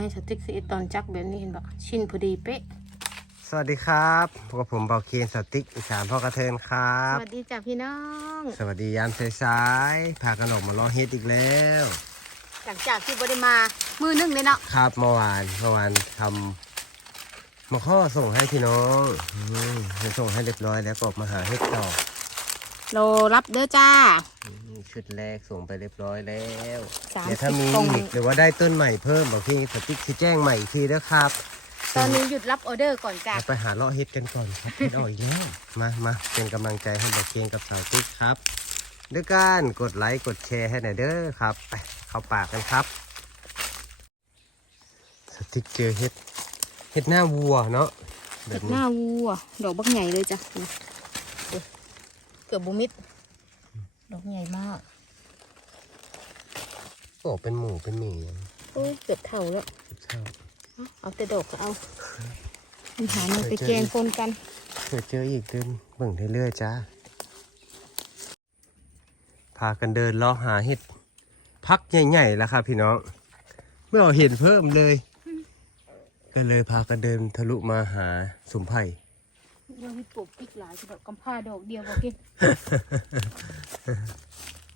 น้ำไม้สติ๊กสีตอนจักแบบนี้เห็นปะชิ้นพอดีเป๊ะ สวัสดีครับพวกผมเบาเคนสติ๊กอีสานพ่อกระเทินครัสบวัสดีจ้ะพี่น้อง สวัสดียามสายๆพากันออกมาล้อเฮ็ดอีกแล้วหลังจากที่บได้มามือหนึงเลยเนาะครับเมื่อวานเมื่อวานทำมาข้อส่งให้พี่น้องอืมส่งให้เรียบร้อยแล้วก็ออกมาหาเฮ็ดต่อ โลรับเด้อจ้าอืมชุดแรกส่งไปเรียบร้อยแล้วสามเดี๋ยวถ้าสิบมีกล่อง อีกหรือว่าได้ต้นใหม่เพิ่มบางทีสติ๊กจะแจ้งใหม่อีกทีนะครับตอนนี้หยุดรับออเดอร์ก่อนจ้ะ เราไปหาเลาะเฮ็ดกันก่อนครับ เฮ็ดออกอีกแล้วมามาเป็นกำลังใจให้เบาเคนกับสาวติ๊กครับด้วยการกดไลค์กดแชร์ให้หน่อยเด้อครับไปเข้าปากกันครับ สติ๊กเจอเห็ดเห็ดหน้าวัวเนาะแบเห็บดหนี้ น้าวัวดอกบักใหญ่เลยจ้ะดูดู เกือบบุมิด ดอกใหญ่มากก็ออกเป็นหมูเป็นหมี่อย่างโอ้ยเกือบเท่าแล้วเช้าเอาเอาแต่ดอกก็เอามันหามันไปแกงคนกันเผื่อเจออีกเดินเบิ่งเรื่อยๆจ้า พากันเดินเลาะหาเห็ด พักใหญ่ๆแล้วครับพี่น้องเมื่อเห็นเพิ่มเลย ก็เลยพากันเดินทะลุมาหาสมไผ่ เราให้ปลูกพริกหลายฉบับกำผ้าดอกเดียวก็กิน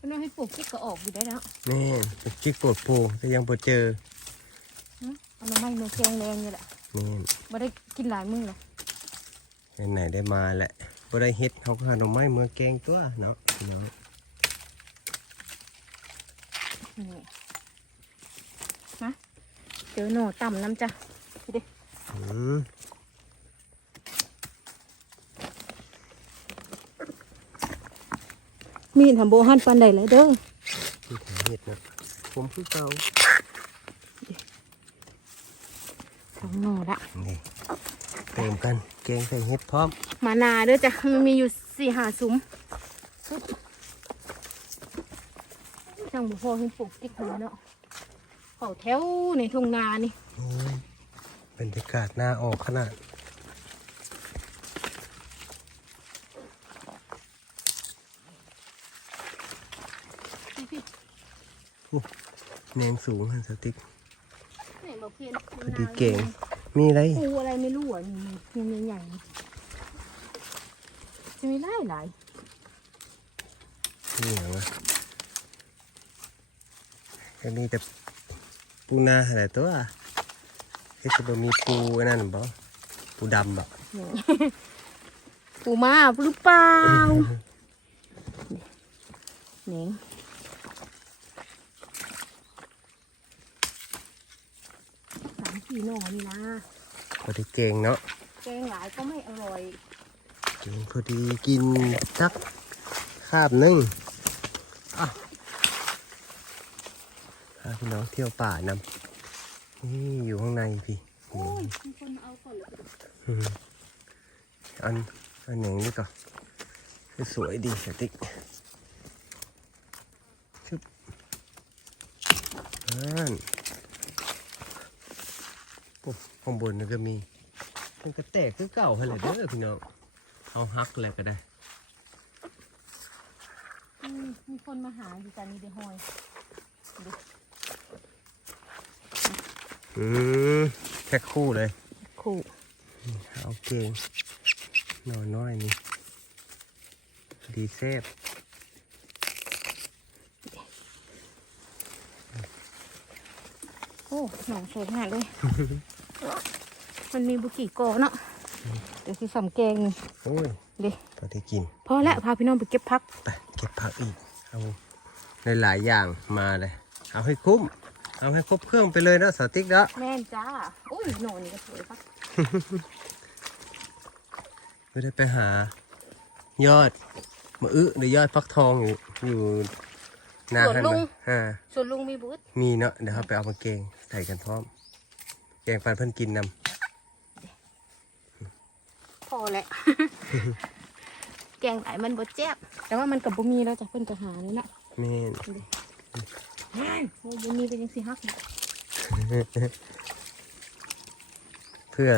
เราให้ปลูกพริกก็ออกอยู่ได้แล้วนี่เป็นจิกโปรดโพงแต่ยังบ่เจอเอาน้ำไม้มาแกงแรงนี่แหละนี่ไม่ได้กินหลายมื้อหรอกไหนๆได้มาแหละบ่ได้เฮ็ดเขาก็หาหน่อไม้เมื่อแกงตัวเนาะพี่น้องนี่นะเจอหน่อต่ำน้ำจ้ะดูดิอืม มีดทำโบหันปันใดเลยเด้อที่หาเห็ดเนาะผมคือเก่าสองหน่อละนี่เติมกันแกงใส่เห็ดพร้อม มานาเด้อจ้ะมันมีอยู่สี่หาซุ้มช่างบุพอให้ปลูกติ๊กหัวเนาะเขาแถวในทุ่งนานี่โอ้ยบรรยากาศน่าออกขนาด พี่พี่ แนงสูงหันสติ๊กไหนบอกเพียนพอดีเก่ง มีอะไรปูอะไรไม่รู้อะนี่ยังใหญ่ๆนี่จะมีหลายหลายนี่อย่างวะก็มีแต่ปูนาอะไรตัวเฮ็ดจะบ่มีปูอันนั่นบ่ปูดำบ่ปูมาหรือเปล่าเหน่ง สามสี่หน่อนี่นะพอดีเก่งเนาะแกงหลายก็ไม่อร่อยกินพอดีกินสักคาบหนึงอะพาพี่น้องเที่ยวป่านำนี่อยู่ข้างในพี่โอ้ยมีคนเอาก่อนเลยอืมอันอันหนึ่งนี่ก่อนสวยดีสติ๊กชึบนั่น โอ้ข้างบนนี่ก็มีมันก็แตกคือเก่าให้เลยเด้อพี่น้องเอาฮักแล้วก็ได้อืมมีคนมาหาอยู่จานนี้เดหอยอืมแค่คู่เลยคู่เอาเก่งนอนน้อยนี่ดีเซฟโอ้หนองสวยมากเลย มันมีบุกี่โกอเนาะเดี๋ยวสิสำแกงนี่โอ้ยเดี๋ยวพอได้กิน พอแล้วพาพี่น้องไปเก็บพักไปเก็บผักอีกเอาหลายๆอย่างมาเลย เอาให้คุ้ม เอาให้ครบเครื่องไปเลยเนาะสาวติ๊กเนาะแม่นจ้าโอ้ยหนอนนี่ก็สวยพักไม่ได้ไปหา ยอดมะอึหรือยอดฟักทองอยู่อยู่หนาหันไปอ่าส่วนลุงมีบูธมีเนาะเดี๋ยวเราไปเอามาเกงใส่กันพร้อม แกงฟันเพิ่นกินนพอ แหละ แกงไหนมันบดแจ๊บแต่ว่ามันกับบุมีแล้วจ้ะเพิ่นก็หานี่นะำแม่นโอ้บุมีเป็นยังสิฮักเนี่ยเพื่อ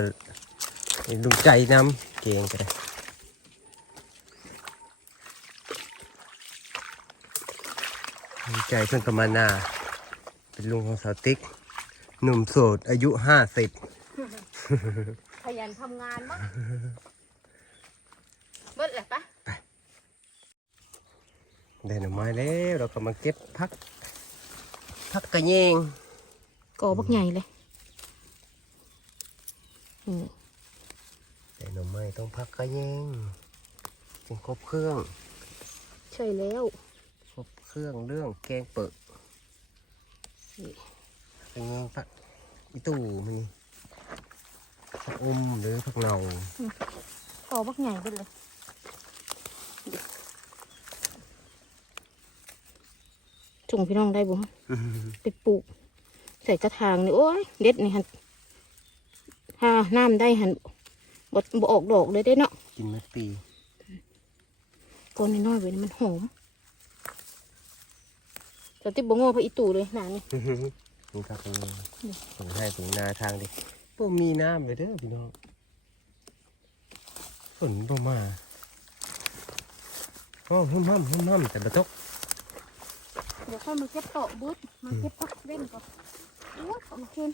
ให้ลุงใจนำเกงก็ได้ลุงใจเพิ่นก็มาหน้าเป็นลุงของสาวติ๊กหนุ่มโสดอายุห้าสิบขยันทำงานบ้าง เบิดแหละปะได้หน่อไม้แล้วเราก็มาเก็บพัก พักกระเยงกอบักใหญ่เลยอืมได้หน่อไม้ต้องพักกระเยงจึงครบเครื่อง ใช่แล้ว ครบเครื่องเรื่องแกงเปิดนี่กระเยงพักอีตู่มีผักอมหรือผักเนากอบักใหญ่เบิดเลย จุงพี่น้องได้บ่ไปปลูก ใส่กระถางนี่โอ้ยเด็ดนี่หันถ้าน้ำได้หันบดบออกดอกเลยได้เนาะกินเมื่อปีก้อนน้อยๆไว้นี่มันหอมแต่ติบโง่พระอีตู่เลยหนานี่นี่ครับเป็นผมให้ถึงนาทางดิพวกมีน้ำเลยเด้อพี่น้องฝนบ่มาโอ้หุ่มห้ำหุ่มห้ำแต่บะตก เดี๋ยวค่อยมาเก็บโตะบุ๊ดมาเก็บพักเล่นก่อนโอ้ยขอบคุณ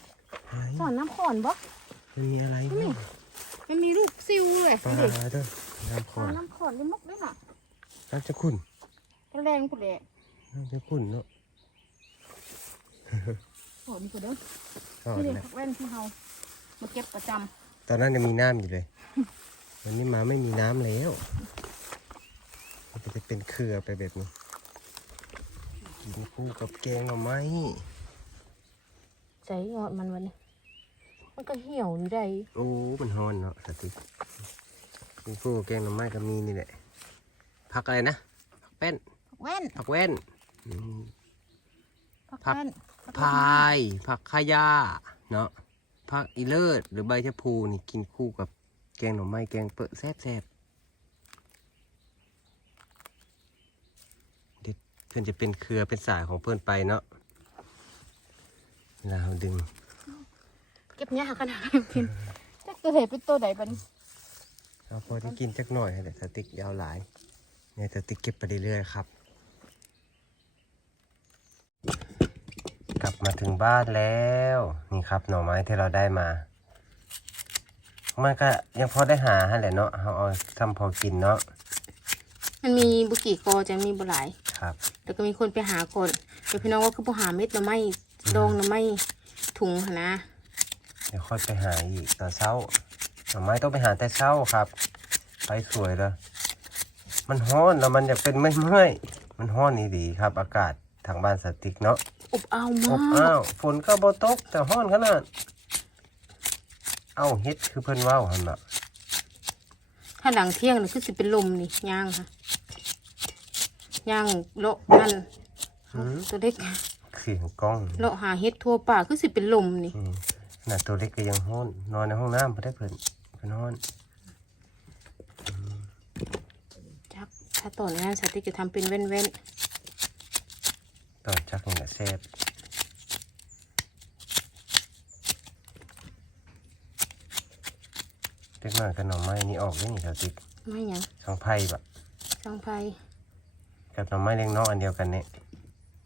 หายสอนน้ำขอนบ่มันมีอะไรนี่บ้างมันมีลูกซิวเลยปลาดูดิเด้อน้ำคสออนนน้ำขอนนี่มุกด้วยน่ะน้ำจะขุ่นกระแรงกูแหละน้ำจะขุ่นเนาะขอนนี่ก็เด้อทอดนี่เลยนะพักแว่นที่เรามาเก็บประจตอนนั้นยังมีน้ำอยู่เลยวันนี้มาไม่มีน้ำแล้วมันก็จะเป็นเครือไปแบบนี้ กินคู่กับแกงหน่อไม้ำใจยอดมันวันนี้มันก็เหี่ยวอยู่ได้โอ้มันฮอนเนาะสติกกินคู่กับแกงหน่อไม้ก็มีนี่แหละผักอะไรนะผักแป้นพักแว่นผักแว่นอืม พักพัก แว่นพักพาย ผักขยาเนาะผักอีเลิศหรือใบชะพูนี่กินคู่กับแกงหน่อไม้แกงเปิดแซ่บแซ่บ เด็ดเพื่อนจะเป็นเครือเป็นสายของเพื่อนไปเนาะเวลาเราดึง เก็บยากขนาดนั้นพิมจักตัวไหนเป็นตัวไหนบัดนเอาพอได้กินจักหน่อยแหละสติกยาวหลายเนี่ยสติกเก็บไปเรื่อยๆครับ กลับมาถึงบ้านแล้วนี่ครับหน่อไม้ที่เราได้มามันก็ยังพอได้หาฮะแหละเนาะเอาเอาทำพอกินเนาะมันมีบุกี่กอจะมีบุหลาย ครับแต่ก็มีคนไปหาก่อนเดี๋ยวพี่น้องว่าคือผู้หาเม็ดหน่อไม้ดองหน่อไม้ถุงหั่นนะเดี๋ยวค่อยไปหาอีกตอนเช้าหน่อไม้ต้องไปหาแต่เช้าครับ ไปสวยเลยมันฮ้อนแล้วมันอยากเป็นเมื่อยๆมันฮ้อนนี่ดีครับ อากาศทางบ้านสติกเนาะอบอ้าวอมาบอ้ากวฝนก็บ่ตกแต่ห้อนขนาดเอ้าเฮ็ดคือเพิ่นเว้าหั่นน่ะถ้าหลังเที่ยงนี่คือสิเป็นลมนี่ย่างค่ะ ย่างเลาะมันหือตัวเล็กเสียงกล้องเลาะหาเฮ็ดทั่วป่าคือสิเป็นลมนี่อืมขนาดตัวเล็กก็ยังห้อนนอนในห้องน้ำบ่ได้เพิ่นเพิ่นห้อนจักถ้าตอนนั้นสติกจะทำเป็นเว้นเว้นตอนจักนี่แหละแซ่บเล็กน้อยกับหน่อไม้นี่ออกได้นี่ครับติกๆไม่หยังช่องไผ่บะช่างไฟ กับหน่อไม้เล็กน้อยอันเดียวกันเนี่ย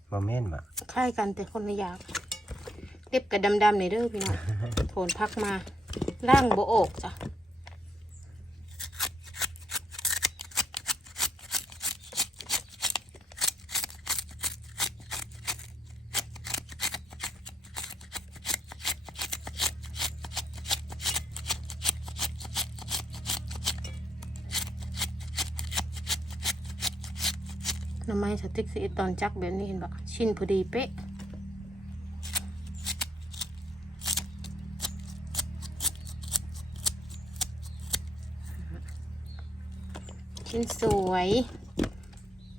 โมเม่นบะคล้ายกันแต่คนละอย่างเล็บกับดำๆในเด้อพี่น้องโถนพักมาล่างโบอกจ้ะ ไม้สติ๊กสีตอนจักแบบนี้เห็นปะชิ้นพอดีเป๊ะชิ้นสวย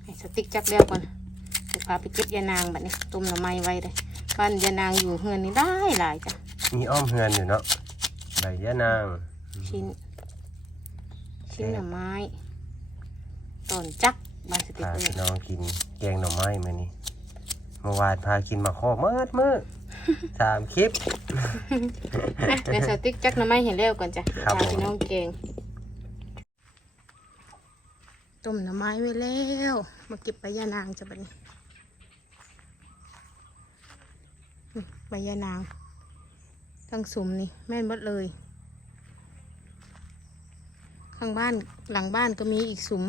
ให้สติ๊กจักแล้วก่อนเดี๋ยวพาไปเก็บยานางแบบนี้ต้มหน่อไม้ไว้เลยบ้านยานางอยู่เฮือนนี่ได้หลายจ้ะมีอ้อมเฮือนอยู่เนาะใบยะนางชิ้น ชิ้นหน่อไม้ตอนจัก บ้านสติ๊กพาเลยพี่น้องกินแกงหน่อไม้มื้อนี้เมื่อวานพากินมาข้อมืดมืดสามคลิป อะเดี๋ยวสติ๊กจักหน่อไม้เห็นแล้วก่อนจ้ะครับพาผม พี่น้องเกงต้มหน่อไม้ไว้แล้ว มาเก็บใบยานางจ้ะบัดนี้อืมใบยานางทั้งสุมนี่แม่นเบดเลย ข้างบ้านหลังบ้านก็มีอีกสุม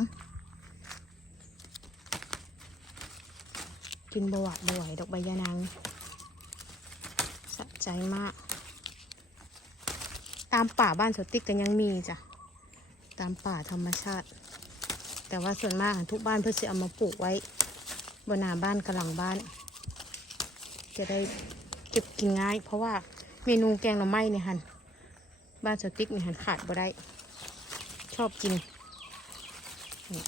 กินบวะบไหวดอกใบยานางสะใจมาก ตามป่าบ้านสติกก็ยังมีจ้ะ ตามป่าธรรมชาติ แต่ว่าส่วนมากทุกบ้านเพื่อจะเอามาปลูกไว้บนหน้าบ้านกับหลังบ้าน จะได้เก็บกินง่าย เพราะว่าเมนูแกงหน่อไม้เนี่ยหันบ้านสติ๊กเนี่ยหันขาดบ่ได้ ชอบกินนี่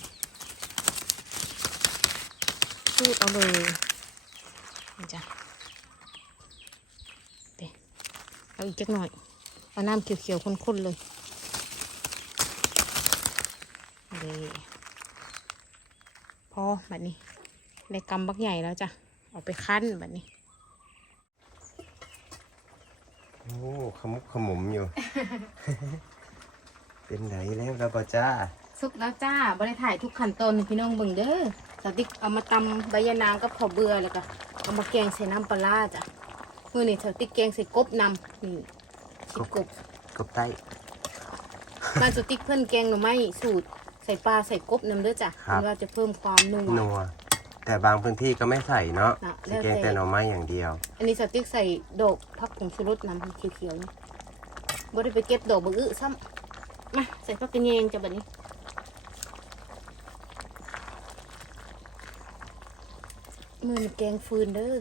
พู ดเอาเลยนี่จ้ะเดี๋ยวเอาอีกจักหน่อยเอาน้ำเขียวๆข้นๆเลยเด้พอแบบนี้ได้กำบักใหญ่แล้วจ้ะเอาไปคั้นแบบนี้ โอ้ขมุกขมุมอยู่ เป็นไหนแล้วเราก็จ้า สุกแล้วจ้าบริถ่ายทุกขั้นตอนให้พี่น้องเบิ่งเด้อ สติ๊กเอามาตำใบยะนางกับข้าวเบื่อแล้วก็เอามาแกงใส่น้ำปลาร้าจ้ะมื่อนี่สติ๊กแกงใส่กบนำนี่ชิกบกบไต้บ้านสติ๊กเพิ่นแกงหน่อไม้สูตรใส่ปลาใส่กบนำเด้อจ้ะครับเพื่อจะเพิ่มความนัวนัวแต่บางพื้นที่ก็ไม่ใส่เนาะน่ะสิแกงแล้วแต่แต่หน่อไม้อย่างเดียว อันนี้สติ๊กใส่ดอกพักผงชูรสนำเขียวๆนี่บ่ได้ไปเก็บดอกบะอึซ้ำมาใส่ผักกระเยงจ้ะบัดนี้ มือนี่แกงฟืนเด้อ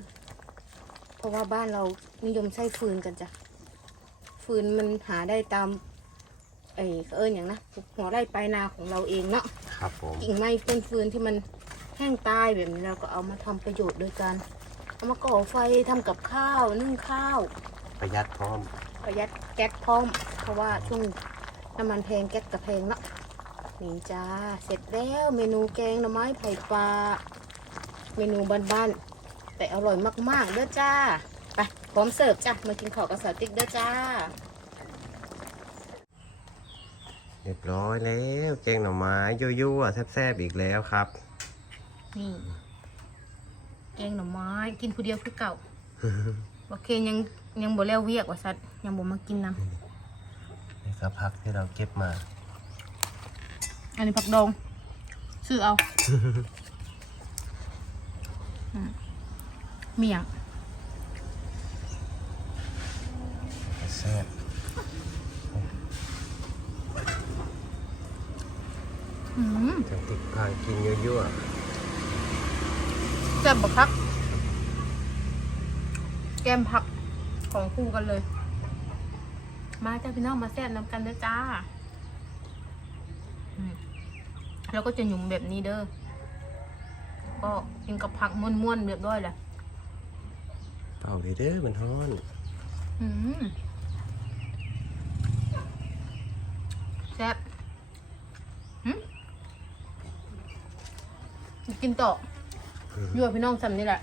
เพราะว่าบ้านเรานิยมใช้ฟืนกันจ้ะ ฟืนมันหาได้ตาม ไอ้เขาเอิญอย่างนะหัวไร่ปลายนาของเราเองเนาะครับผมกิ่งไม้ฟืนฟืนที่มันแห้งตายแบบนี้เราก็เอามาทำประโยชน์โดยการเอามาก่อไฟทำกับข้าวนึ่งข้าว ประหยัดพร้อม ประหยัดแก๊สพร้อม เพราะว่าช่วงน้ำมันแพงแก๊สกับแพงเนาะนี่จ้าเสร็จแล้วเมนูแกงหน่อไม้ไผ่ปลา เมนูบ้านๆ แต่อร่อยมากๆเด้อจ้า ไป พร้อมเสิร์ฟจ้ะ มากินข้าวกับสาวติ๊กเด้อจ้า เรียบร้อยแล้วแกงหน่อไม้ยั่วๆแซ่บๆอีกแล้วครับ นี่แกงหน่อไม้กินผู้เดียวคือเก่า โอเคยังยังบ่แล้วเวียกว่าสัตว์ยังบ่มากินน้นี่ก็พักที่เราเก็บมาำอันนี้ผักดองซื้อเอาอืม เมี่ยงแซ่บอืมจะติดพางกินยั่วแซ่บบักคัก แก้มผักของคู่กันเลย มาจ้าพี่น้องมาแซ่บน้ำกันเด้อจ้าอืมแล้วก็จะหยุ่มแบบนี้เด้อ ก็กินกับผักม้วนๆเรียบร้อยแหละๆเป่าเลยเด้อมันฮ้อนอืมแซ่บหืมกินต่ออยู่กับพี่น้องสำนี่แหละ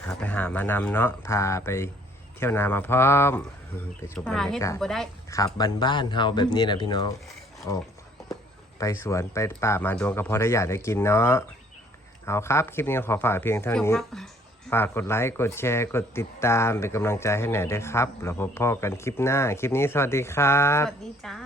พาไปหามานำเนาะพาไปเที่ยวนามาพร้อมอืมไปชมบรหารยาเฮ็ดกาผศมบ่ได้ขับบ้านบ้านๆเฮาแบบนี้นะพี่น้องออกไปสวนไปป่ามาดวงกระเพาะได้อยากได้กินเนาะ เอาครับคลิปนี้ขอฝากเพียงเท่าเดี๋ยวนี้พักฝากกดไลค์ กดแชร์ กดติดตามเป็นกำลังใจให้หน่อยด้วยครับ แล้วพบพ่อกันคลิปหน้า คลิปนี้สวัสดีครัสบ วัสดีจ้า